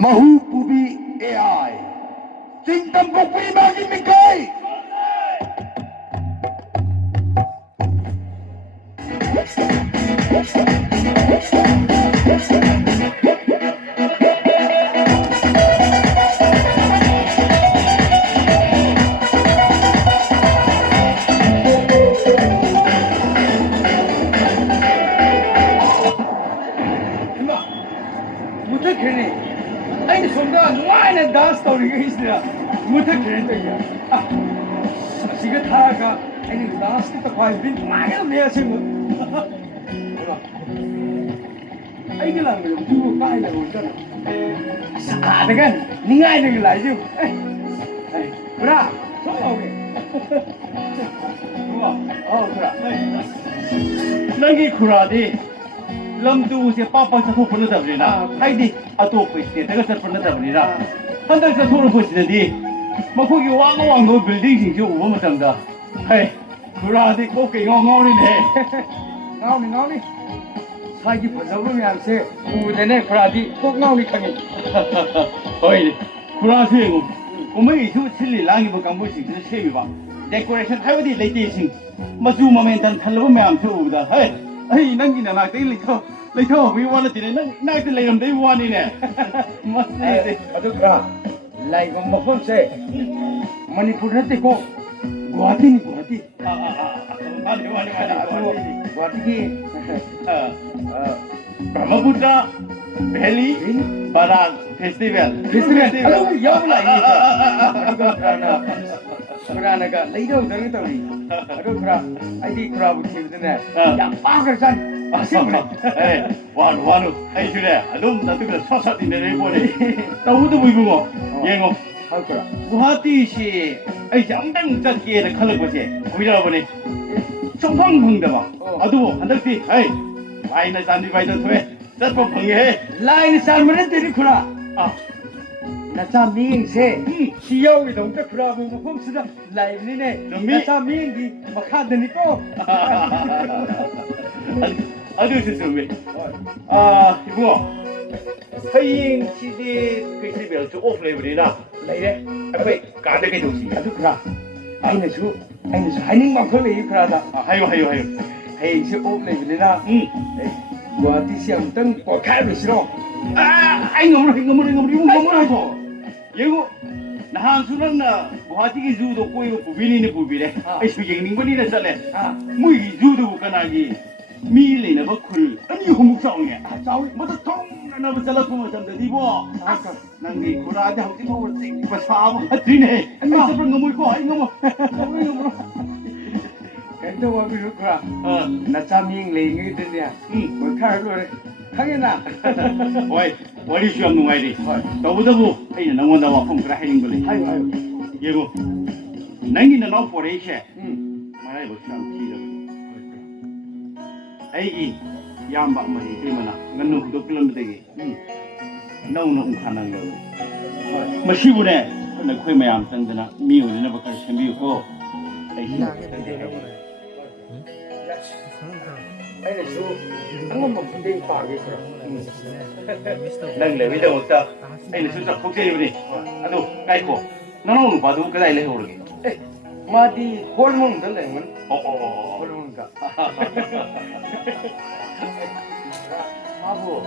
Mahu Pubi AI. Singtam Pupi Magi Mikai. Dance story is there. Muta kenda ya. Siga tharaga ani dance ki to khwai bin maya me ase mu. Ai ke lang du kai la ho ta. Sa da gan ningai ni la ju. Bra, so okay. Oh, bra. Nangi khuradi lamdu se papa sa phupna dabrina. Haidi atop ste daga sa phupna dabrina. Handak sa thuru phusidi makhogi wang no building sing ju uba matamda hai khuradi ko ke ngong ni ne ngau ni sai ji phasabru myam se u de ne khuradi ko ngau ni khangi hoi khuradi ngo umai su chili langi ba kambu sing se chebi ba decoration thawadi leite sing mazu momentan thalbu myam su uda hai ai nangi na dei leitho wi wala tine nang te leiram dei wani ne masne adu kra lai gom bofon se manipur nate ko guwahati ni guwahati guwahati ki Brahmaputra Valley Barang Festival adu yaw lai ni adu kra na ka leido dang to ni adu kra ai di kra bu chi ne ya pa ka san 와루 아이 그래 놈 나도 그래 서서히 내려보내 나우도 보이고 얘고 할거라 구하티시 아이 장당 짝기에 칼을 보지 보이라 보네 총방풍다 봐 아도 한달티 아이 와이나 잔디 바이도 토에 짝고 풍해 라인 살면은 되리 그라 나차 미잉세 시야위 동자 그라고 뭐 쓰다 라인이네 나차 미잉기 막하드니까 아주 좋습니 이거 서인 시대 페스티벌 저 오프레이블이나 레이레 앞에 가득해 도시 아주 그라 아이네수 하이닝만 걸레 그라다 하요 헤이시 오프레이블이나 구아티시 암튼 포카르 싫어 아이 너무 하고 얘고 나한 수랑나 구하티기 주도 꼬이고 부비니네 부비래 아이 수행님 거니나 살래 무이 주도 가나기 미래는 버클 아니 호묵상에 자위 뭐다 통나 버살아 통어선데 이보 난기 고라데 하지 뭐 띵 바사마 같으네 아니 저런 거 물고 아이 너무 간도 와 그라 나차 미잉 레잉이 되냐 뭐 카르로 하게나 오이 머리 시험 농아이리 더부더부 아이 너무나 와 폼그라 하는 거래 아유 얘고 난기는 너 포레이셰 말해 보시면 키도 아이기 양바 머리 때문에 ngân 도 kilomita 너무나 웅카는 거 마시고네 근데 그 매암 땅드나 미우네 버까 셴비고 아이기 아이네수 한번만 분대이 빠게 그라 난 레비다 못다 아이네 진짜 복제이브니 아도 까이고 너는 봐도 그다이 래 오르게 마디 홀몽 들랭은 어어 홀몽가 마부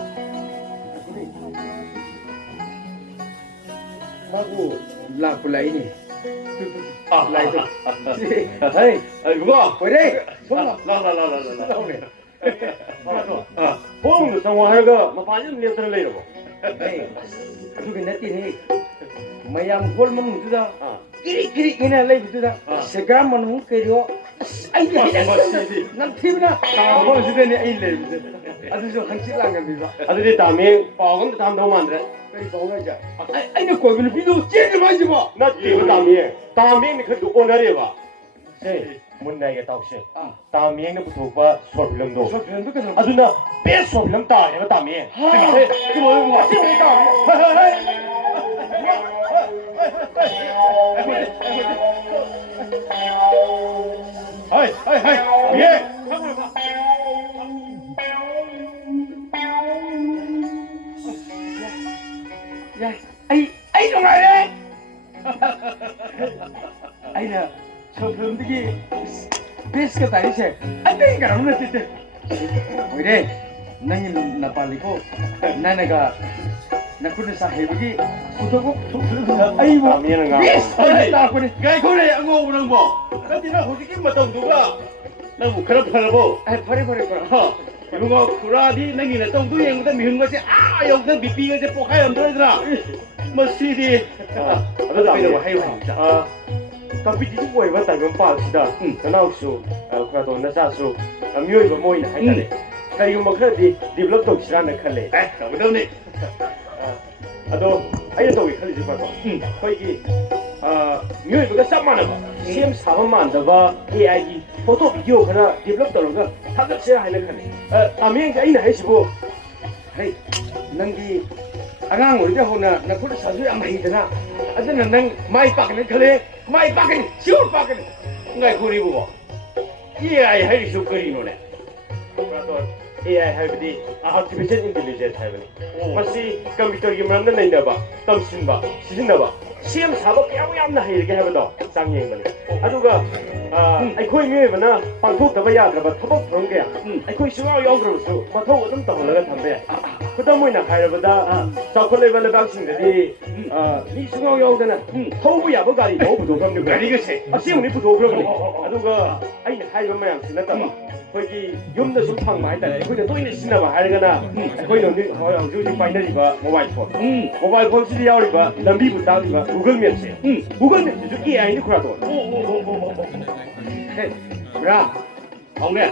마구 라플라이니 라이트 헤이 누가 그래 손나 라라라라라 나오네 홈도 상황하가 마파진 랩들 레이로 헤이 그게 내띠니 마양 홀몽 두다 kiri ina lay butuda segram manu kero ai nan thibna 뭐 시대니 이 레이로 adu so hanchi langa biba 아들이 다음에 빠건 다음도 만들어 kai bonga ja ai ne ko bin bidu chen ma ji ba 나 지금 다음에 그 오너리 봐 에, 문나게 다우시 다음에 부터가 소블랑도 so phen du ka 아주나 베 소블랑 다야 다음에 그 뭐 뭐 하이 예 ai dong ai ai na sobrang digi bes ka tayo siya ate karam na tite oire nang napali ko nanaga nakuna sa hebigi utoko ai mo bes ta ko ni gai ko ne ang ngo nang bo kasi na hujiki matong duga nang kharap kharabo ai pare ha 이거 구라디 냉이네 똥도 얘기도 미운 거지 아 여기서 비비가 이제 poka이 안 들어들아 뭐 시디 아đó là hay hoàng các vị trí quầy vẫn tại nhóm bảo chỉ đó nó nào số khoa tổ nó ra số miêu và môi là hay là đấy cái mà cái gì đi lớp tổ chỉ ra là khăn lệ 에 저거 đâu 아도 아예 또 khăn lệ gì 봐도 거기 miêu và cái sắp mà nó xem sao mà nó và AI photo video cái đó đi lớp tổ nó thắt được xe hay là khăn lệ miêu cái này hay gì bộ hay nangi agang uri da hona na kuda sazu am hidana adana nang mai pakne khale mai pakne sure pakne ngai kuri bu AI hay su kari no ne AI 하이브디 artificial intelligence 하이브니 마치 컴퓨터 기만나 내나봐 땀신바 시진나봐 시험 사법 야무야무나 하이게 하면도 장예인거니 아두가 아이코이 미에버나 방톡다바 야드라바 타법 그런 게야 아이코이 수가 영그러서 마토 좀 떠올라가 담배 그다음에나 하이버다 사콜 레벨 박싱들이 이 수가 영드나 토부 야버가리 너무 부족합니다 그래 이거지 시험이 부족하거니 아두가 아이 하이버 모양 지났다봐 거기 염도 좀 팡 많이 따라 거기 또 있는 신나봐 하려거나 거기 너는 요즘 파이널이봐 모바일 폰 모바일 폰 시리 야오리봐 남비부 따리봐 구글 맵스 구글 맵스 저 AI는 그라도 bra ông nè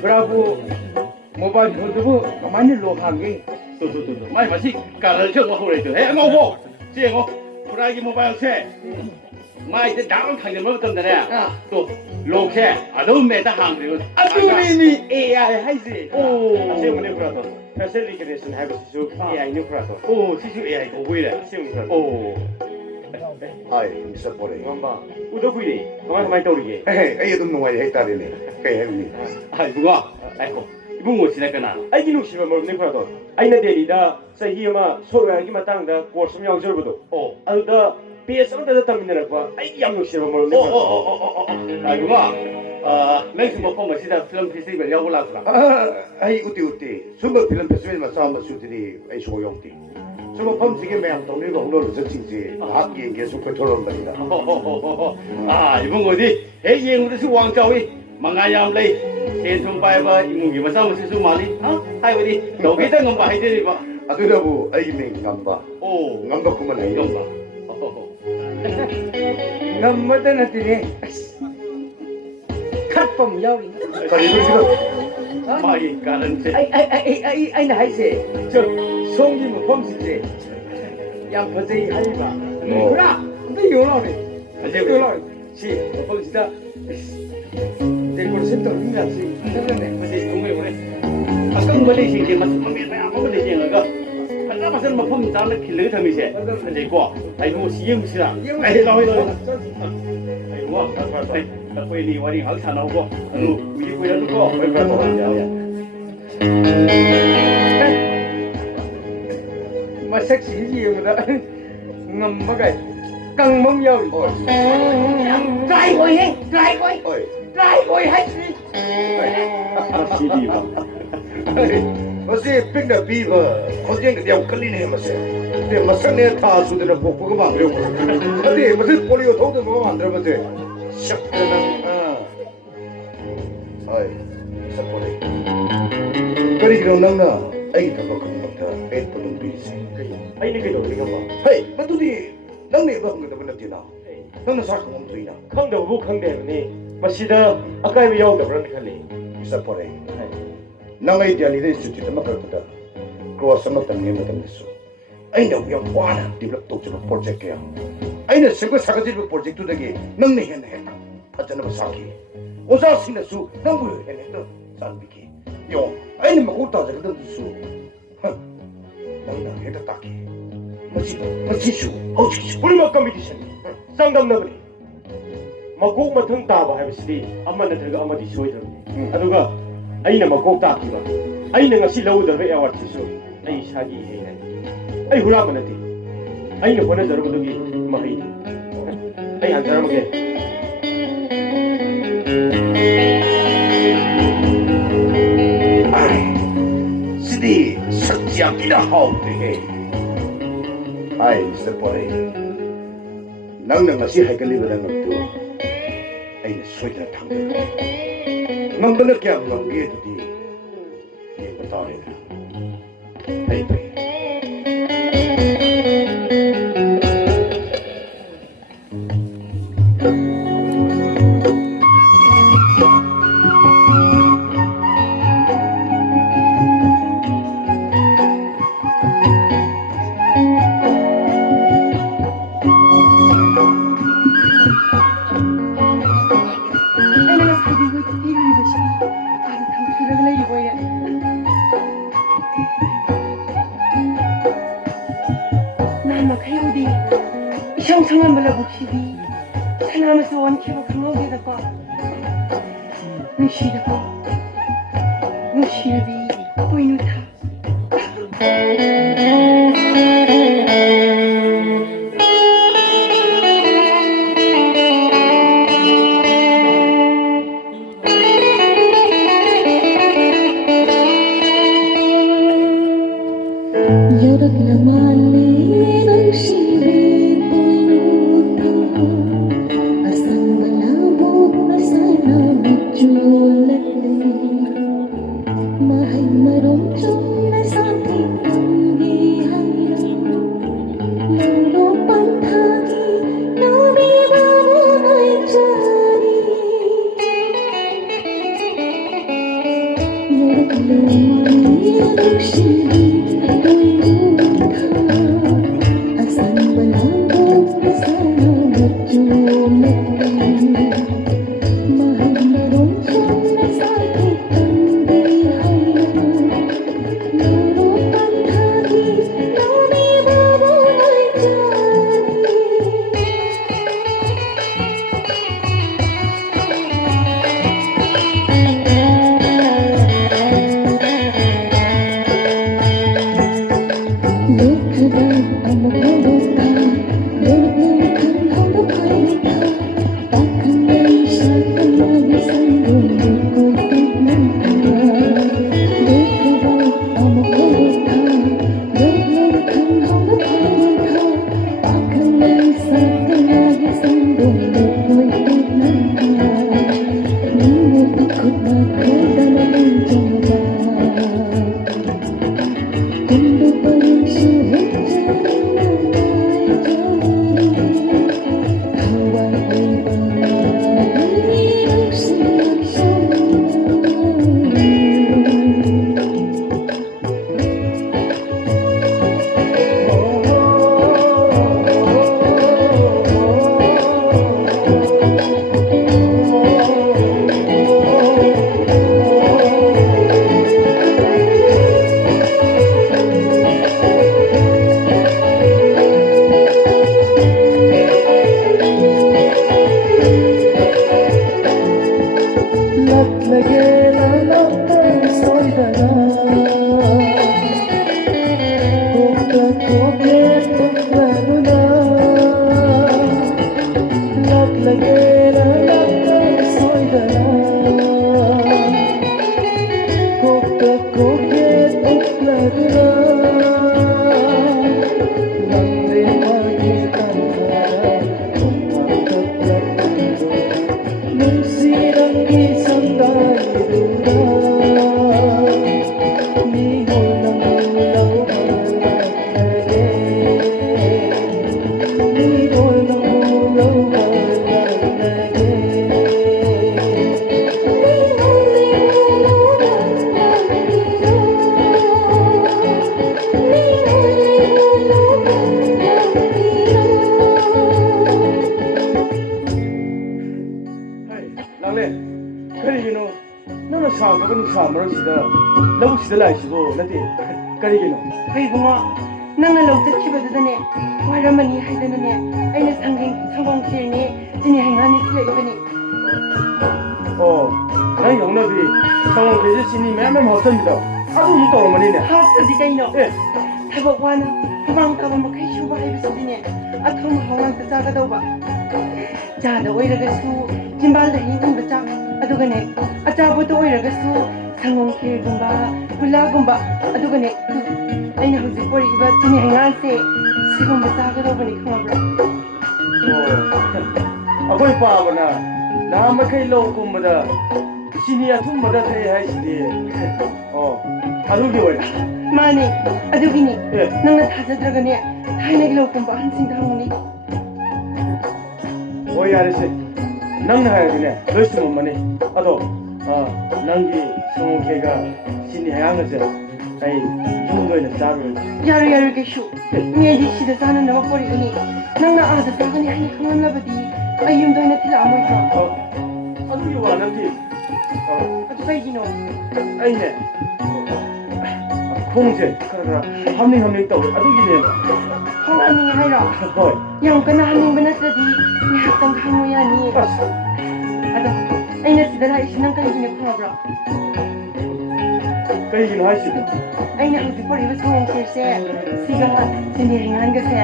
bravo mobile phone bu kamani lo hangi tôi mai mà xí cả lời trước mà không để được hết ngô vô chị ngô kurai mobile xe mai sẽ đảo thành điểm mới tâm này nè tôi lô xe ở đâu mẹ ta hàng rồi aduni ni AI hay gì 시험은 그라도 facial recognition 하이브스 AI는 그라도 오 시수 AI 고 보이래 시험 그라도 오 ai Mr. Pore 엄마 우도구이리 가만히 떠오르게 ai 좀 농아이 했다리네 그게 해니 아 누가 아이고 이분 뭐 지냈거나 아이기 누시면 모르는 그라도 아이나 데리다 사이마 소라기 마땅다 코스 좀 양절부도 알다 PS 어디다 담는다고 봐 아이기 양누시면 모르는 그라도 아 누가 랭스 뭐 보면 진짜 필름 페스티벌 야구 나서라 ai uti sumba film festival ma sama sutri ai soyongti sumba pam sige me ang tongni go lo zo jingji ak ye ge su ko tolong da 아 이분 어디 해예우도 수 왕자위 망아얌 레이 세tum 바이바 이무기 마사무 시수 말이 하이 어디 너기다 ngom 바이 되리 봐 adudabu ai me ngamba 오 ngamba kuma nei ngom ba ngamada na tini khatpam yawi kari ni sila 마이 가는데 ai na hay gì cho song ni mo phom si gì yang phazai hay ba bra nó yo lo ni yo lo si phom si da de ko se to ni na si ne 근데 동네 오래 아까 뭐래 이게 맞는 거 아무것도 되지 않아 하나 맞은 뭐 폼 잘을 길르게 되면서 근데 이거 아이고 시행시라 아이 나와요 아이고 나 거의 니 와리 할 사나고 너 미국에 놓고 왜 그러고 mà sexy gì mà đó ngầm mà cái căng mông nhau trai coi hết trai coi hết 시디 봐 Masih ping dah beaver, kau jangan dia kali ni masih. Dia masih ni thas sudah nak buku ke mana? Tapi masih polio tahu tu mana mana masih. Syak dengan ay, sapore. Kali kita nang na, ay kita kau kena kita, pelung bis. 아이는 그래도 우리가 봐 Hey, betul ni, nang ni kau kita benar tina. Nang nak sak kau tu ina. 강대부 강대니 마시다 아까이 야오다 그런 칼리 Sapore. Nang ay dia ni dah suci tema kau kita. Kau sama tanya macam ni so. Ay nak yang wana develop tu cuma project yang. Ay nak segera sakit tu project tu lagi. Nang ni hendak hendak. Macam apa sakit. Osa sini su nang boleh hendak tu sanbiki. Yo, ay ni mahu tahu jadi tu su. Nang nak hendak taki. Masih su. Oh su. 우리만 컴피티션 쌍담 나버리 마곡 마통 따바 하이브스디 아마나 들가 아마디 소이더니 아두가 아이나 마곡 따기바 아이나 nga si lawdar be awat su ai shagi hei ꯑꯩ ꯍꯨꯔꯥꯟꯕ ꯅꯠꯇꯦ ꯑꯩꯅ ꯍꯣꯠꯅꯖꯔꯨꯕꯗꯨꯒꯤ ꯃꯍꯩꯅꯤ ꯑꯩ ꯍꯟꯖꯔꯝꯃꯒꯦ Sidi Satya Kina Hautehe. Hi, Mr. Pore. Nang ngasi haikali ba nang tu? Ay na soida thangda. Nang dala kya nangge tu di. Ye batare na. Ay pe. ꯊꯕꯛ ꯋꯥꯅ ꯍꯨꯃꯥꯡ ꯇꯥꯕ ꯃꯈꯩ ꯁꯨꯕ ꯍꯥꯏꯕꯁꯤꯗꯤꯅꯦ ꯑꯊꯨꯝ ꯍꯧꯉꯥꯛꯇ ꯆꯥꯒꯗꯧꯕ ꯆꯥꯗ ꯑꯣꯏꯔꯒꯁꯨ ꯆꯤꯝꯕꯥꯜꯗ ꯍꯤꯡꯍꯟꯕ ꯆꯥꯛ ꯑꯗꯨꯒꯅꯦ ꯑꯆꯥꯄꯣꯠꯇ ꯑꯣꯏꯔꯒꯁꯨ ꯁꯪꯒꯣꯝ ꯈꯦꯔꯒꯨꯝꯕ ꯒꯨꯂꯥꯒꯨꯝꯕ ꯑꯗꯨꯒꯅꯦ ꯑꯩꯅ ꯍꯧꯖꯤꯛ ꯄꯣꯔꯛꯏꯕ ꯆꯤꯅꯤ ꯍꯩꯉꯥꯟꯁꯦ ꯁꯤꯒꯨꯝꯕ ꯆꯥꯒꯗꯧꯕꯅꯤ ꯈꯪꯉꯕ꯭ꯔꯥ ꯑꯩꯈꯣꯏ ꯄꯥꯕꯅ ꯅꯍꯥ ꯃꯈꯩ ꯂꯧꯒꯨꯝꯕꯗ ꯆꯤꯅꯤ ꯑꯊꯨꯝꯕꯗ ꯊꯛꯑꯦ ꯍꯥꯏꯁꯤꯗꯤ ꯑꯣ ꯑꯗꯨꯒꯤ ꯑꯣꯏꯅ ꯃꯥꯅꯦ ꯑꯗꯨꯒꯤꯅꯤ ꯑꯦ ꯅꯪꯅ ꯊꯥꯖꯗ꯭ꯔꯒꯅꯦ ꯊꯥꯏꯅꯒꯤ ꯂꯧꯀꯨꯝꯕ ꯑꯍꯟꯁꯤꯡꯗ ꯍꯪꯉꯨꯅꯤ ꯍꯣꯏ ꯌꯥꯔꯦꯁꯦ ꯅꯪꯅ ꯍꯥꯏꯔꯗꯤꯅꯦ ꯂꯣꯏ ꯆꯨꯝꯃꯝꯃꯅꯤ ꯑꯗꯣ ꯅꯪꯒꯤ ꯁꯪꯒꯣꯝꯈꯩꯒ ꯆꯤꯅꯤ ꯍꯩꯉꯥꯟꯒꯁꯦ ꯑꯩ ꯌꯨꯝꯗ ꯑꯣꯏꯅ ꯆꯥꯔꯨꯔꯦ ꯌꯥꯔꯣꯏ ꯌꯥꯔꯣꯏ ꯀꯩꯁꯨ ꯃꯤ ꯑꯩꯗꯤ ꯁꯤꯗ ꯆꯥꯅꯅꯕ ꯄꯣꯔꯛꯏꯅꯤ ꯅꯪꯅ ꯑꯥꯗ ꯆꯥꯒꯅꯤ ꯍꯥꯏꯅ ꯈꯪꯍꯜꯂꯕꯗꯤ ꯑꯩ ꯌꯨꯝꯗ ꯑꯣꯏꯅ ꯊꯤꯜꯂꯛꯑꯝꯃꯣꯏꯗ꯭ꯔꯣ ꯑꯗꯨꯒꯤ ꯋꯥ ꯅꯠꯇꯦ ꯑꯗꯨ ꯀꯩꯒꯤꯅꯣ ꯑꯩꯅꯦ ꯈꯣꯡꯁꯦ ꯈꯔ ꯍꯥꯝꯅꯤꯡ ꯇꯧꯋꯦ ꯑꯗꯨꯒꯤꯅꯦꯕ ꯍꯪꯉꯛꯑꯅꯤ ꯍꯥꯏꯔꯣ ꯍꯣꯏ ꯌꯥꯝ ꯀꯟꯅ ꯍꯪꯅꯤꯡꯕ ꯅꯠꯇ꯭ꯔꯗꯤ ꯉꯥꯏꯍꯥꯛꯇꯪ ꯍꯪꯉꯨ ꯌꯥꯅꯤ ꯑꯁ ꯑꯗꯣ ꯑꯩꯅ ꯁꯤꯗ ꯂꯥꯛꯏꯁꯤ ꯅꯪ ꯀꯔꯤꯒꯤꯅꯣ ꯈꯪꯉꯕ꯭ꯔꯣ ꯀꯩꯒꯤꯅꯣ ꯍꯥꯏꯁꯤꯕꯣ ꯑꯩꯅ ꯍꯧꯖꯤꯛ ꯄꯨꯔꯛꯏꯕ ꯁꯪꯒꯣꯝ ꯈꯦꯔꯁꯦ ꯁꯤꯒ ꯆꯤꯅꯤ ꯍꯩꯉꯥꯟꯒꯁꯦ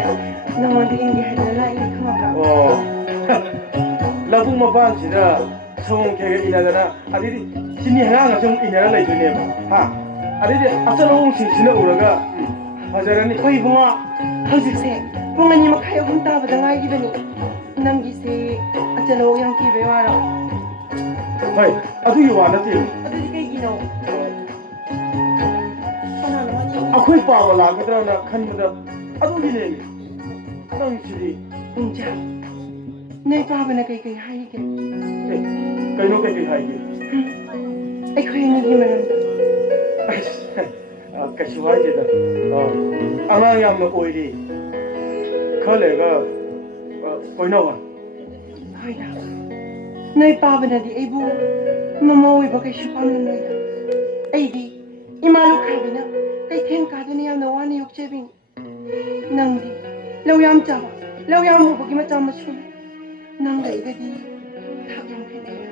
ꯅꯉꯣꯟꯗ ꯏꯟꯒꯦ ꯍꯥꯏꯗꯅ ꯂꯥꯛꯏꯅꯤ ꯈꯪꯉꯕ꯭ꯔꯣ ꯑꯣ ꯂꯧꯕꯨꯛ ꯃꯄꯥꯟꯁꯤꯗ ꯁꯪꯒꯣꯝ ꯈꯦꯔꯒ ꯏꯟꯅꯗꯅ ꯑꯗꯩꯗꯤ ꯆꯤꯅꯤ ꯍꯩꯉꯥꯟꯒ ꯁꯨꯝ ꯏꯟꯅꯔ ꯂꯩꯗꯣꯏꯅꯦꯕ ꯍꯥ ꯑꯗꯩꯗꯤ ꯑꯆꯜ ꯑꯋꯣꯡꯁꯤꯡꯁꯤꯅ ꯎꯔꯒ ꯐꯖꯔꯅꯤ ꯍꯣꯏ ꯏꯕꯨꯡꯉꯣ ꯍꯧꯖꯤꯛꯁꯦ ꯄꯨꯡ 2:30 ꯇꯥꯕꯗ ꯉꯥꯏꯔꯤꯕꯅꯤ ꯅꯪꯒꯤꯁꯦ ꯑꯆꯂꯧ ꯌꯥꯝ ꯀꯤꯕꯩ ꯋꯥꯔꯣ ꯍꯣꯏ ꯑꯗꯨꯒꯤ ꯋꯥ ꯅꯠꯇꯦ ꯑꯗꯨꯗꯤ ꯀꯩꯒꯤꯅꯣ ꯀꯅꯥꯅꯣ ꯋꯥꯅꯤ ꯑꯩꯈꯣꯏ ꯄꯥꯕ ꯂꯥꯛꯀꯗ꯭ꯔꯅ ꯈꯟꯕꯗ ꯑꯗꯨꯒꯤꯅꯦ ꯅꯪꯁꯤꯗꯤ ꯄꯨꯡꯖꯥ ꯅꯣꯏ ꯄꯥꯕꯅ ꯀꯩꯀꯩ ꯍꯥꯏꯔꯤꯒꯦ ꯀꯩꯅꯣ ꯀꯩꯀꯩ ꯍꯥꯏꯒꯦ ꯑꯩꯈꯣꯏ ꯑꯅꯤꯒꯤ ꯃꯔꯝꯗ ꯀꯩꯁꯨ ꯍꯥꯏꯗꯦꯗ ꯑꯉꯥꯡ ꯌꯥꯝꯅ ꯑꯣꯏꯔꯤ ꯈꯔ ꯂꯩꯔꯒ ꯀꯣꯏꯅꯧ ꯍꯣꯏꯗ ꯅꯣꯏ ꯄꯥꯕꯅꯗꯤ ꯑꯩꯕꯨ ꯃꯃꯥ ꯑꯣꯏꯕ ꯀꯩꯁꯨ ꯄꯥꯝꯂꯝꯂꯣꯏꯗ ꯑꯩꯗꯤ ꯏꯃꯥ ꯂꯨꯈ꯭ꯔꯥꯕꯤꯅ ꯀꯩꯊꯦꯜ ꯀꯥꯗꯨꯅ ꯌꯥꯝꯅ ꯋꯥꯅ ꯌꯣꯛꯆꯕꯤꯅꯤ ꯅꯪꯗꯤ ꯂꯧ ꯌꯥꯝ ꯆꯥꯕ ꯂꯧ ꯌꯥꯝ ꯎꯕꯒꯤ ꯃꯆꯥ ꯃꯁꯨꯅꯤ ꯅꯪꯒ ꯑꯩꯒꯗꯤ ꯊꯥꯛ ꯌꯥꯝ ꯈꯦꯠꯅꯩꯗ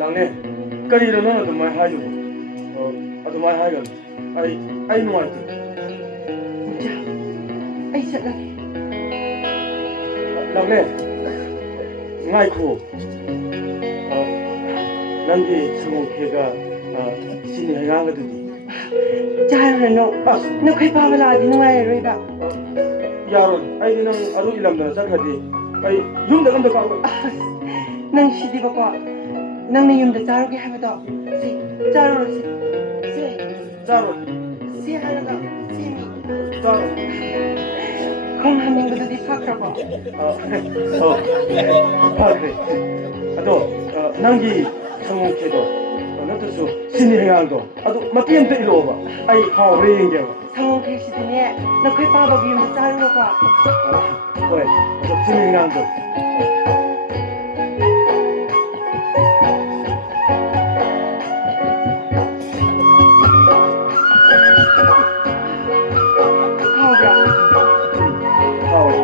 ꯂꯥꯡꯅꯦ ꯀꯔꯤꯅꯣ ꯅꯪ ꯑꯗꯨꯃꯥꯏꯅ ꯍꯥꯏꯗꯨꯕꯨ ꯑꯗꯨꯃꯥꯏꯅ ꯍꯥꯏꯒꯅꯨ ꯑꯩ ꯅꯨꯡꯉꯥꯏꯇꯦ ꯄꯨꯡꯖꯥ ꯑꯩ ꯆꯠꯂꯒꯦ ꯂꯥꯡꯅꯦ ꯉꯥꯏꯈꯣ ꯅꯪꯒꯤ ꯁꯪꯒꯣꯝꯈꯦꯒ ꯆꯤꯅꯤ ꯍꯩꯉꯥꯟꯒꯗꯨꯗꯤ ꯆꯥꯔꯨꯔꯅꯣ ꯅꯈꯣꯏ ꯄꯥꯕ ꯂꯥꯛꯑꯗꯤ ꯅꯨꯡꯉꯥꯏꯔꯔꯣꯏꯕ ꯌꯥꯔꯣꯏ ꯑꯩꯗꯤ ꯅꯪ ꯑꯗꯨ ꯏꯂꯝꯗꯅ ꯆꯠꯈ꯭ꯔꯗꯤ ꯑꯩ ꯌꯨꯝꯗ ꯑꯝꯇ ꯀꯥꯎꯔꯣꯏ ꯅꯪ ꯁꯤꯗꯤꯕꯀꯣ ꯅꯪꯅ ꯌꯨꯝꯗ ꯆꯥꯔꯨꯒꯦ ꯍꯥꯏꯕꯗꯣ ꯁꯤ ꯆꯥꯔꯨꯔꯁꯤ ꯁꯤ ꯆꯥꯔꯣꯏ ꯁꯤ ꯍꯥꯏꯔꯒ ꯁꯤꯅꯤ ꯆꯥꯔꯣꯏ ꯈꯣꯡ ꯍꯥꯝꯅꯤꯡꯕꯗꯨꯗꯤ ꯐꯈ꯭ꯔꯕꯣ ꯐꯈ꯭ꯔꯦ ꯑꯗꯣ ꯅꯪꯒꯤ ꯁꯪꯒꯣꯝꯈꯦꯗꯣ ꯅꯠꯇ꯭ꯔꯁꯨ ꯆꯤꯅꯤ ꯍꯩꯉꯥꯟꯗꯣ ꯑꯗꯨ ꯃꯇꯦꯛ ꯑꯃꯇ ꯏꯜꯂꯛꯑꯣꯕ ꯑꯩ ꯍꯥꯎꯕ꯭ꯔꯥ ꯌꯦꯡꯒꯦꯕ ꯁꯪꯒꯣꯝ ꯈꯦꯔꯁꯤꯗꯤꯅꯦ ꯅꯈꯣꯏ ꯄꯥꯕꯒꯤ ꯌꯨꯝꯗ ꯆꯥꯔꯨꯔꯣꯀꯣ ꯍꯣꯏ ꯑꯗꯣ ꯆꯤꯅꯤ ꯍꯩꯉꯥꯟꯗꯣ ꯍꯥꯎꯕ꯭ꯔꯥ ꯍꯥꯎꯋꯦ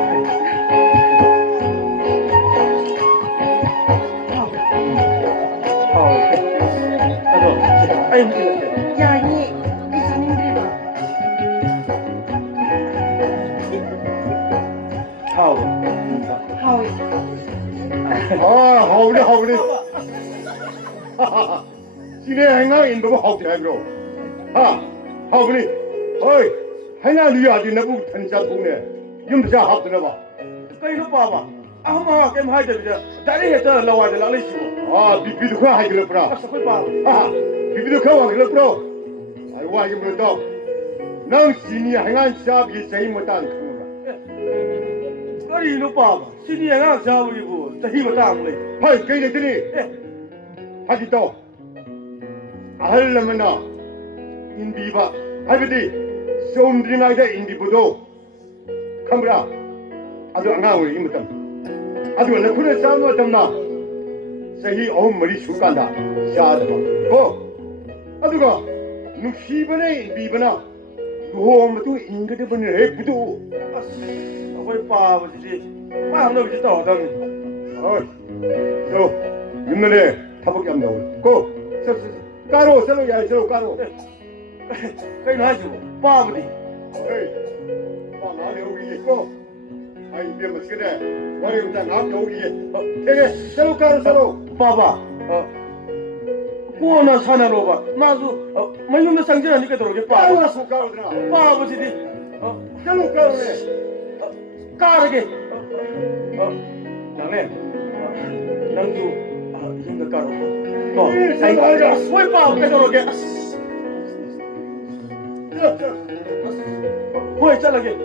ꯍꯥꯎꯕ꯭ꯔꯥ ꯍꯥꯎꯋꯦ ꯑꯗꯣ ꯑꯩ ꯑꯃꯨꯛ ꯏꯜꯂꯛꯀꯦ ꯌꯥꯅꯤꯌꯦ ꯑꯩ ꯆꯥꯅꯤꯡꯗ꯭ꯔꯦꯕ ꯍꯥꯎꯕ ꯍꯥꯎꯋꯦ 하오리 지네 행아 인도가 하오리 하이브로 하 하오리 어이 행아 누야 아디 나부 탄자 동네 юм자 합드나 봐 ꯀꯩꯅꯣ ꯄꯥꯕ ꯑꯍꯃ ꯀꯩꯝ ꯍꯥꯏꯗꯕꯤꯗ ꯗꯥꯏꯔꯦꯛ ꯍꯦꯛꯇ ꯂꯋꯥꯏꯗ ꯂꯥꯛꯂꯩꯁꯤꯕꯣ 아 비비도 그 하이글럽라 ꯑꯁ ꯑꯩꯈꯣꯏ ꯄꯥꯕ 하 비비도 그 와글럽로 아이고 아이 뭐도 넌 지니 행아 샤비 제이 못한 그거라 ꯀꯔꯤꯅꯣ ꯄꯥꯕ ꯁꯤꯗꯤ ꯑꯉꯥꯡ ꯆꯥꯕꯒꯤꯕꯨ ꯆꯍꯤ ꯃꯇꯥꯡ ꯂꯩ 하이 그이들이 하지 또 아할라면나 인비바 하이버디 쏨드링아이다 인비부도 컴브라 아주 안가오리 이무땀 아주 너쿠네 싸우는 땀나 세히 어음 머리 죽간다 샤드바 고 아주가 눅시버네 인비버나 요음도 인거드버네 부도 ꯑꯁ ꯑꯩꯈꯣꯏ ꯄꯥꯕꯁꯤꯗꯤ ꯄꯥꯝꯅꯕꯁꯤ ꯇꯧꯒꯗꯕꯅꯤ 어이 저 윤면에 타복 얌 나올 고 까로 셀로 야 셀로 까로 cái nói gì ba mà đi Hey, ba ngã đều gì cô? Anh biết mà cái này, ba đều đang ngã đâu gì? Thế cái, sao cái sao? ba ba cô nó sao nào ba mà dù mấy hôm nay sáng giờ đi cái đồ cái Ba ba là số cao rồi nào? ba mà gì đi Sao cao rồi? ca rồi kì nắng lên nắng dù nhưng cái ca rồi anh nói ra suy ba cái đồ cái Ôi chắc là kìa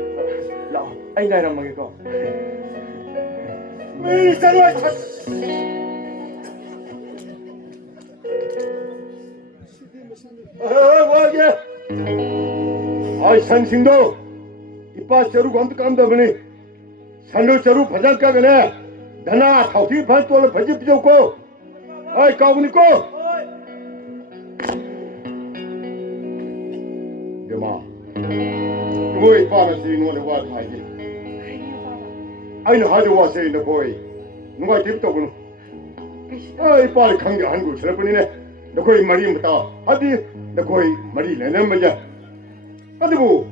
Lão, anh này làm mà kìa con Mày sao vậy? What ya? Ai san싱도 이빠 저루 감도 보니 산로 저루 바장가 그네 나나 타우티 반도를 버지 비었고 아이 까우니까 대마 이거 이빠는 시노래 와 타이지 아이는 하도 와서 있는 거이 누가 집도 보는 아이 빨리 강게 한국 저러뿐이네 너 거의 말이 못다 하디 너 거의 말이 내는 거야 하디고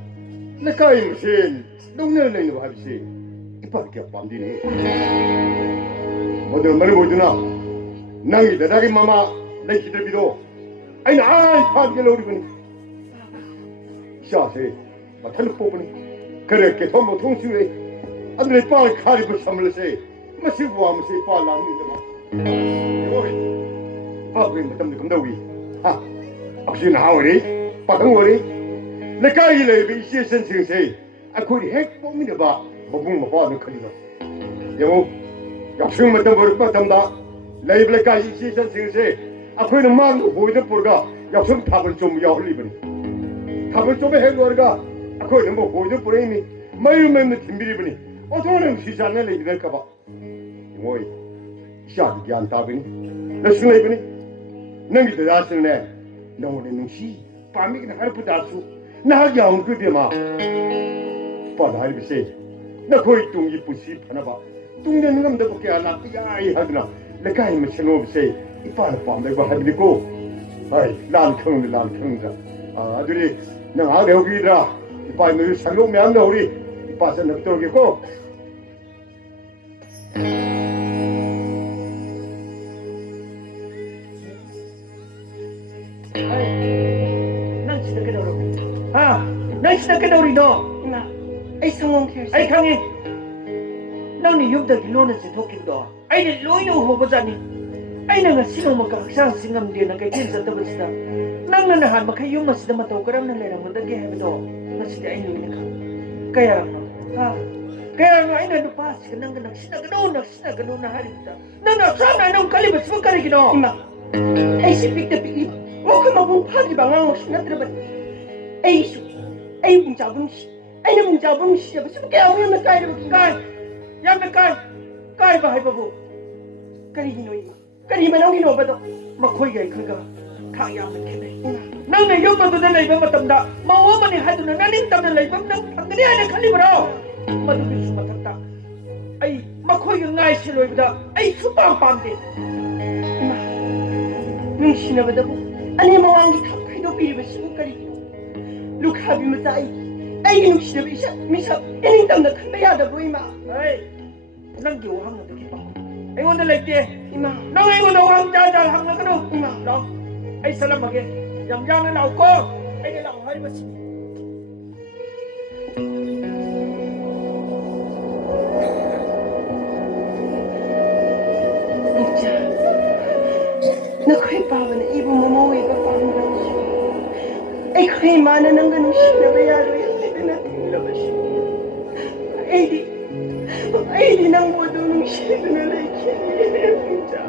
내 까이 무슨 동네를 내는 거 하듯이 이빨게 밤디네 모두 말을 보여주나 낭이 대다기 마마 내 기들 비도 아이 나 파게 노리거니 샤세 마탄 뽑으니 그렇게 전부 통수에 아들의 빨리 가리고 삼을세 마시고 하면서 빨라는데 뭐 Pagawin matam ni Pandawi. Ha? Ako na hawari? Pagawari? Nakahilay ba isiyasan singsay? Ako di hek po minaba. Babung mapano kanina. Yamu, yaksung matam baru matamda. Laib lakay isiyasan singsay. Ako na mang buhay na purga. Yaksung tabal chum yahuli ba ni? Tabal chum hek warga. Ako na mo buhay na purga ni. Mayu may na timbiri ba ni? O to na siyasan na laib na ka ba? Yamu, siya di gyan tabi ni. Lasung laib ni. Nangi da dasin ne na wani nungshi pami na harfu dasu na har yawon kuɗe ma ba da harbi sai na koi tungi pusi fana ba tung da ngam da buke ala ya yi hadna la kai mu shino bi sai ifa na pam da ba harbi ko ai lan khang da aduri na ha da hogi da ifa mu shalo me am da hori ifa sa na to ge ko Nang sida ka daw ha? Nang sida ka daw rito? Ima, ay sangong care Ay kangi Nang ni yubda gilo na si Tokin do Ay ni loyo ho ba zani Ay na nga sino magkakaksang singam din ang kaitin sa tabas na Nang nanahan makayong masida mataw karam na lerang mo dagi hebe do Masida ay loyo na ka Kaya ha? Kaya nga ay nanupas ka nang nagsina ganoon na hari mo Nang nasaan na nang kalibas mo karigino Ima, ay sipik na piip Huwag ka mabungpag, di ba nga ang sinatraban? Ay iso, ay mong jabang siya. Ay na mong jabang siya. Basta kaya ako yung nagkaya na maging Kai! Yan na Kai! Kai bahay pa po! Kani hinoy mo. Kani man ang hinoy ba to? Makoy gay ka ka. Kaya man kita. Nang na yung mato na laibang matamda, mauwa man ni Hado na nanintam na laibang nang ang ganihan na kalibaraw. Matubis matanda. Ay, makoy yung ngay siloy ba ay supang din. Ima, nung sinabada mo, ano yung mga ang ikap kayo daw pilibas mo kalito? Lukhabi mo tayo. Ay, nung sinabi siya, misa, inintang na kanayada mo, Ima. Ay, nang giwahang na dagipang ko. Ay, wala like di. Ima, Nang ay wala wahang dadalhang na kano. Ima, Nang, ay salam magi. Yang na lao ko. Ay, nilang hari mas. Ija, nako'y bawa na ibo mo mauwi ka pa ang ganun. Ay, ko'y mana ng ganun siya na bayaro yung nating labas. Ay, di nang mo doon ng siya na nalaikin. Ija.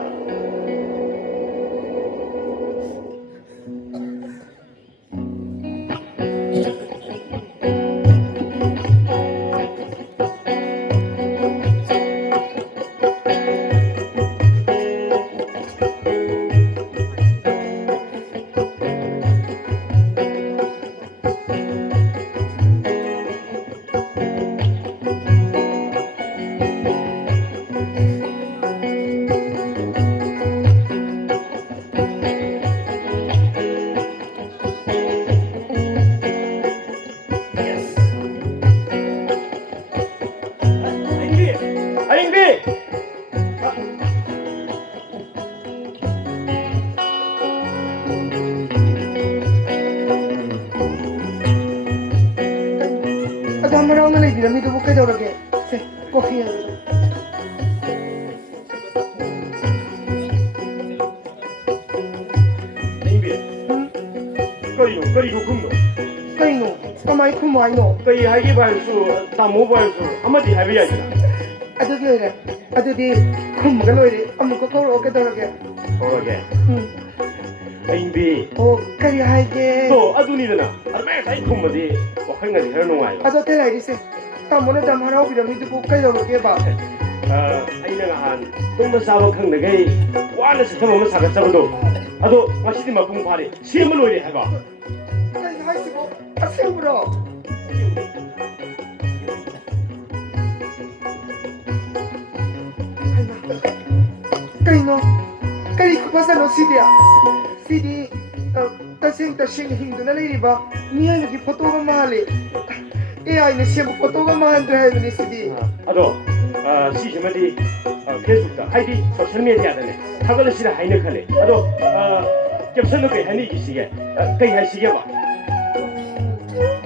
다 말하는 애 이름이 또 볼게 저렇게. 커피. 거리고 금도 까이노. 까마이 쿠마이노. 거리 하기 발수 다모 발수 한마디 해봐야지 아저기 이래. 아저기 컴가 노이래. 아무거 걸어 오게 저렇게. 그러게 인비 까리 하이게. 또 아두니드나 아르마이 사이 컴마디 wakangadi 해놓아요 아저 텔라이리세. 다모네 다 말하고 이름이 또 볼게 저렇게 봐. aina han tumba sawa khang da gai wana se thama ma saga chabado ado masidi ma pung phare sim loi ha ba 까이 하이시고. 아세우로. 까이노. 까리 쿠파사노 시디야. 시디 따싱 힘드나 레리바. 미야기 포토가 마할리. AI는 시부 포토가 마한데 해보니 시디. ado si jemadi facebook da haidi social media da ne thagala sira haina khale ado caption no kai hani gi sige kai ha sige ba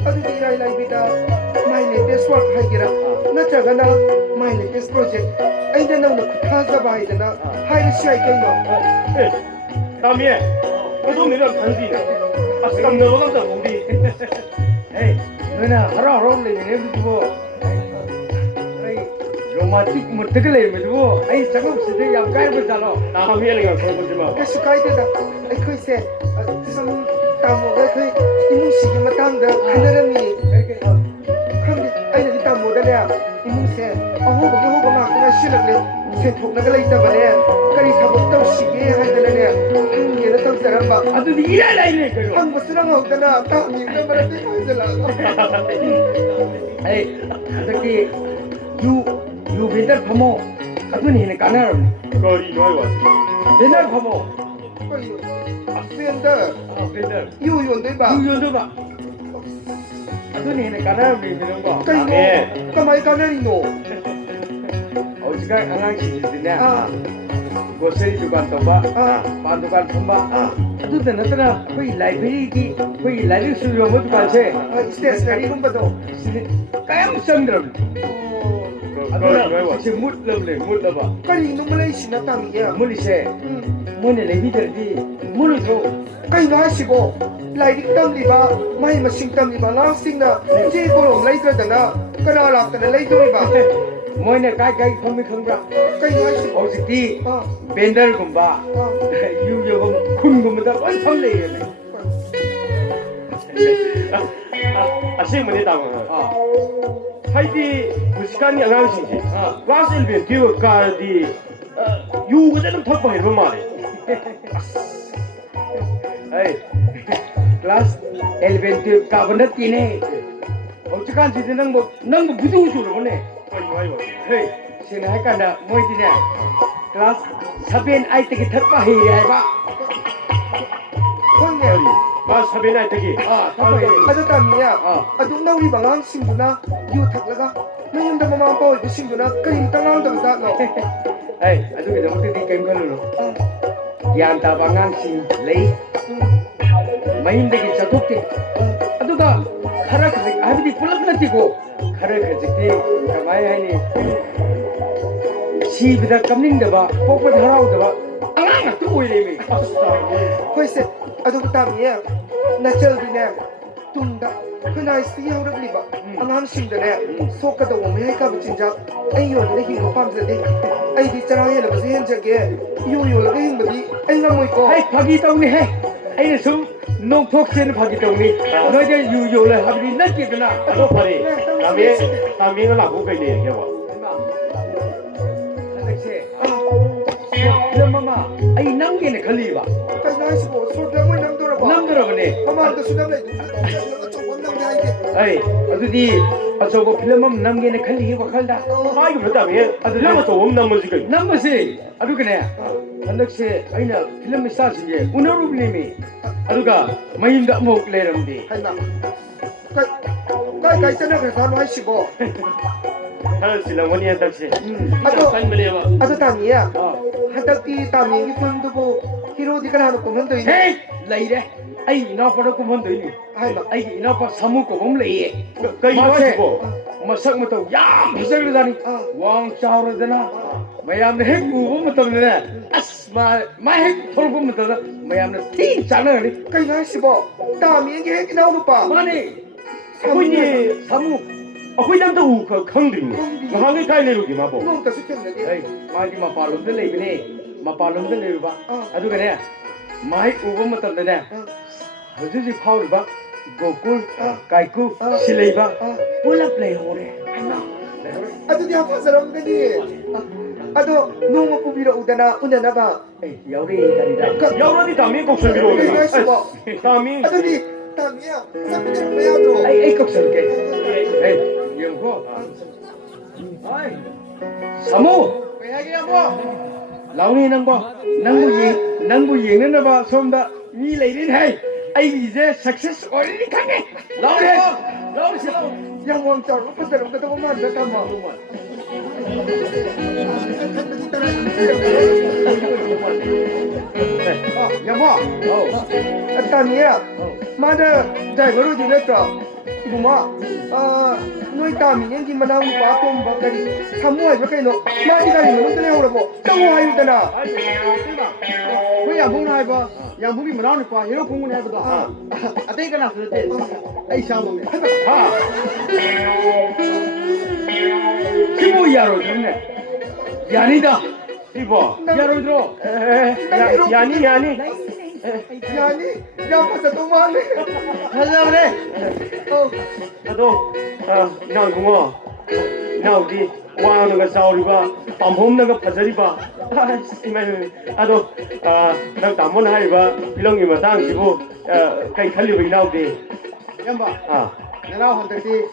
아주 이라이 라이비다. My latest work 하기라. 나자가나 my latest project. 아이다 나오는 쿠타자 바이드나 하이리 시아이 게임어. damie ado ne ran thangi na asam no ga da mudi Hey, nuna haro le ne bu. Hey, romantic mutkale me bu. Hey, sagam side yam kai bu jalo. damie le ga ko ko jima 그 스카이드다. 아이코이세. 좀 따모가 그 이문식이 마땅다. 하늘음이. 그런데 아이는 이 따모다냐. 이문세. 호보게 호보가 그냥 실력래. 세톡나가 있다가네. 까리 사복도 시게 하더라네. 얘는 좀 사람봐. Adu di ira lai le ko. 한국 쓰라고 없잖아. 다 민가 말한테 보여달라. Hey, adaki you binder phamo. Adu ni ne kana. gari noi wa Binder phamo. 아스엔다. Binder. 유연대 봐. You do ba. Adu ni ne kana ni ni ko. 까이노. 까마이 까나리노. Ojika angang si dina. 아. Grocery dukan to ba. 아. Pan dukan thamba. Adu da natara koi library ki koi library studio mo dukan se. 아, 스테이셔너리 공부도. Kayam sandram. gari noi wa Se mut la ba. 까리 이놈을 신나 땅이야. Muli se. Mone le bider di. Mulu to. 까이노 하시고 라이딩 땅리바 마이 마싱 땅리바 랑싱나 제고로 라이드다나 까나락다나 라이도리바 Moine kai khomi khongra. 까이노 하시고 Ojiti 아, bender gumba. 아. You yo kun gumda wan tham le ne. asingmani dang Ah. haidi musikani angangsingji class 11 tiu ka di yu ga janam thak bai ro mare Hey. Class 11 ka banat kine. Ojikan si nang budu su ro ne. gari noi wa Hey, sina hai kana moi di ne. Class 7 ai te ki thak pa hi ai ba. 혼내 ba sabena tagi Ah, thak pa hi. 아주 땅이야 아. 아주 나우리 방랑 싱구나 유 탁라가 너희들 마마 보이 싱구나 까임 땅랑도 다노 Hey, adu ke dam ti kem kan lo. Yan ta bangang sing lei. Main de ki chatuk ti. Adu ka khara khari abdi pulak na ti ko. Khara khari ti kamai hai ni. Si bida kamning da ba, pokpa dharau da ba. Angang tu oi le me. 호이세 아주 땅이야 나철비네 뚱다 그나이 스티하우르리바 아만 싱드네 속가도 오메 가부 진짜 아이요네 히고 팜세데 아이디 짜라에 러버스 현저게 요요르게 힘버디 아이가 뭐이고 Hey, phagi tong ni hai. Ai ne sum no phok chen phagi tong ni. No je yu yo le habdi na ki na. ado pare tamie ga la bu kai ne ke ba Mama, ai nang ke ne khali ba. 까이나시고 소대모 남도라봐 Nam do ba ne. 아마도 수담래 조금 남게 하이게 Ai, adu di aso ko film am nam ke ne khali ba khalda. mai ga tamie la ma to wom nam mu sikai Nam se adu ke ne. Andak se aina film star sin je unaru ne me. Adu ka main da mo le ram di. 하이나 까이 까이 그 사람 하시고 hala silang wani dak se 아도 kan mele ba 아도 땅이야 Ah. 한덕기 땅이 이분도고 히로디가 하는 거면 돼 Hey, lai de. ai ina pada kuman doi ai ina pa samu ko bom lei Kai no sibo. masak matau yam hasak le dani wang chawr dana mayam ne hek u matam ne as ma hek thol ko matam mayam ne tin chana ni Kai na sibo. Ta mi nge ki na pa. mani Ako'y samu ako'y nang ka khangding. Mahangay kay lero gi mabo. Nong ta su ken ne. ai ma di ma palum de lei bine ma palum de lei ba adu ga ne mai u matam ne haju ji phau ba gokul kaiku silei ba pulap lei hore Ado di apa saram gani. Ado nong ko biro udana unana ga. ai yauri dari dari Yaurani dami ko sa biro. Kai na sibo. Dami. Ado di ta mi ya. Sa mi de pa ya do. ai kok serke ai yang ko ai samu Kaya gi amo. launi nang ba nang bu yeng na ba somda mi lei din hai ai je success already kange launi si Yang wang char ko sa ram ka to man da ta ma. Ya mo. Ta mi ya. Ma da dai go ru di le ta. Ibu ma. Noi ta mi ngi ma na u ba tom ba ka ri. Samu ai ba kai no. Ma di ka ri no te le ho ro bo. Ta mo ai da na. ကိုရဖုန်းလိုက်ပါရဖုန်းပြီးမနောက်နေကွာရေတော့ဖုန်းကနေတော့အတိတ်ကနာဆိုတဲ့အဲ့ရှာမုံနဲ့ ha kimu yaro dunne yani da Sibo. yaro dro Yani. Ya ni. Ya ma sa to ma le. ခါစားလေ Ado. Nang bungo. Nang di wang naga sauri ba. Pamhom naga phajari ba. Ado. Nang tamon hai ba. Bilong ni matang sibo. Kai khali ba nau de. ရမ်းပါ Ah. နောက်ဟိုတည်း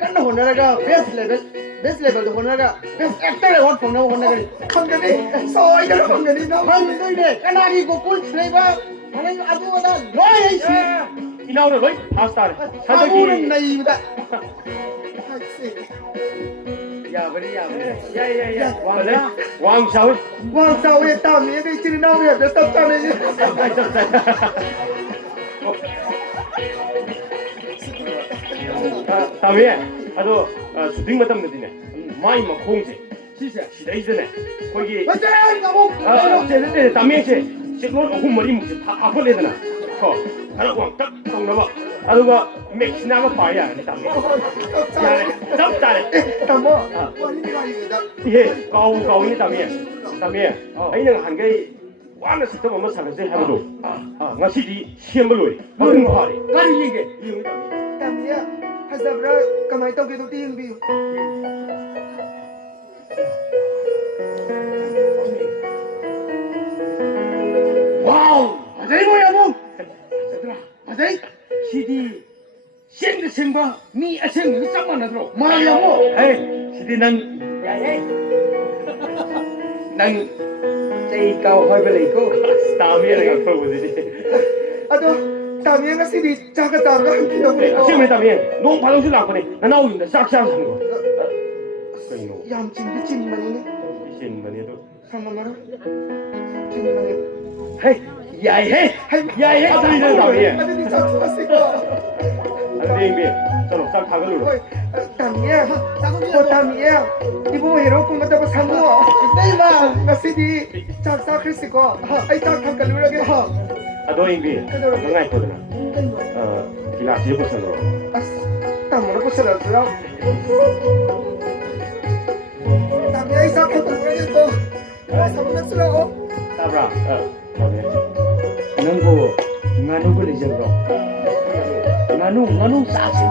ကန်ဟိုနရက best level ဟိုနရက best actor ဟိုဖုန်းဟိုနရ Khang ga ni. So ai da khang ga ni no. ဘာလို့တွေ့လဲကနာဒီကိုကုလ်စလေပါဘာလဲအတူတာလောရရှိ Inau na loi. Hasta. သာဘူးနေမတာ ya bari Ya. Wang sao. Wang sao ye ta mi ge chi na ye da ta ta ne. Tami. Ado. Shooting matam na din eh. Mai makhong je. Sidai jene. Kogi. ဘာလဲငါမို့ 제 담에 제 지금 너무 머리 묵지 다 아플래잖아. 하나 왕 딱, 동나봐. 아두가 맥시나가 봐야 내 담에. 잘해, 잘해. Ta mo. Wa ni wa ye da. 예, 가오니 담에. 아이는 한 개의 와는 시스템 한번 사가지 하고도. 나 시디 시험 볼로이. 무슨 말이? kari yige 이용이 담에. Ta mi ya. Ha sa bra ka mai to ge do ting bi. wow azai mo yamu sadra azai sidi seng de seng ba mi aseng ni sama na dro ma yamu ai sidi nang nang sei kau hoi belai ko 담에 내가 풀어보지. Ado ta mi ga si di cha ka ta ga ki do. 지금 담에 너무 발음실 나쁘네. 나 나오는데 싹싹 하는 거. 그이노. Yam ching bi ching ma ni. 신만해도. Sama ma. Ching ma ni. hey yai hey yai hey 아들이 되는 담에. Ado di cha chu si ko. 안돼 임비. 저는 싹 가글로. Oi. Ta mi ya. Ta mi ya. Ibu hero ko ma ta ba samu. Dai ma. Ga si di cha sa krisi ko. Ai ta ka ka lu ra ge. 아너 임비. 너가 있거든. 기라시 보세요. As. Ta mo ko sa ra ra. Ta mi ai sa ka tu ra ge ko. Sa ma sa ra o. 따브라. 뭐네. nanggo nganu ko le jeng ro nganu sa sa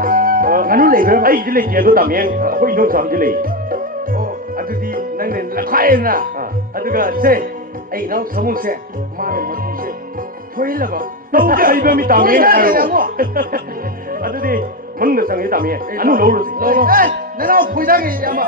nganu le ga 아이 이제 얘도 담에 거의 이동 사람 이제. adudi nang ne la khai na aduga se ai nau samu se ma ne ma tu se thoi la ba 너무 아이범이 담에. 아들이 먹는 상이 담에. 아무 로로. အဲနင်တော့ဖွေသားကြီးရမှာ